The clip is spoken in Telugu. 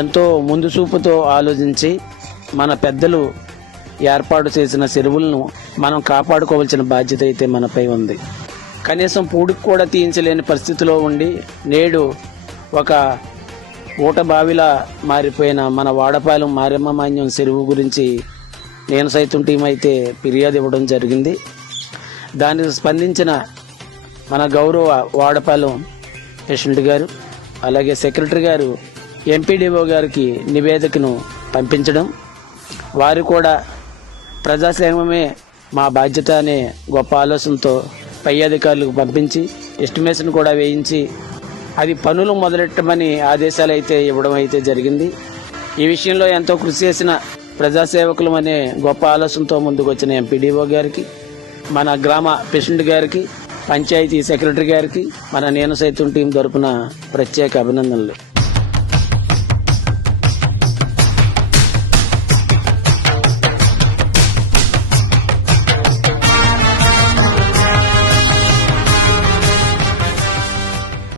ఎంతో ముందు చూపుతో ఆలోచించి మన పెద్దలు ఏర్పాటు చేసిన చెరువులను మనం కాపాడుకోవాల్సిన బాధ్యత అయితే మనపై ఉంది. కనీసం పూడికి కూడా తీయించలేని పరిస్థితిలో ఉండి నేడు ఒక ఊట బావిలా మారిపోయిన మన వాడపాలెం మారెమ్మ మాన్యం చెరువు గురించి నేను సైతం టీం అయితే ఫిర్యాదు ఇవ్వడం జరిగింది. దానికి స్పందించిన మన గౌరవ వాడపాలెం ప్రెసిడెంట్ గారు అలాగే సెక్రటరీ గారు ఎంపీడీఓ గారికి నివేదికను పంపించడం, వారు కూడా ప్రజాక్షేమమే మా బాధ్యత అనే గొప్ప ఆలోచనతో పై అధికారులకు పంపించి ఎస్టిమేషన్ కూడా వేయించి అది పనులు మొదలెట్టమని ఆదేశాలు అయితే ఇవ్వడం అయితే జరిగింది. ఈ విషయంలో ఎంతో కృషి చేసిన ప్రజాసేవకులు అనే గొప్ప ఆలోచనతో ముందుకు వచ్చిన ఎంపీడీఓ గారికి, మన గ్రామ ప్రెసిడెంట్ గారికి, పంచాయతీ సెక్రటరీ గారికి మన నేను సైతం టీం తరపున ప్రత్యేక అభినందనలు.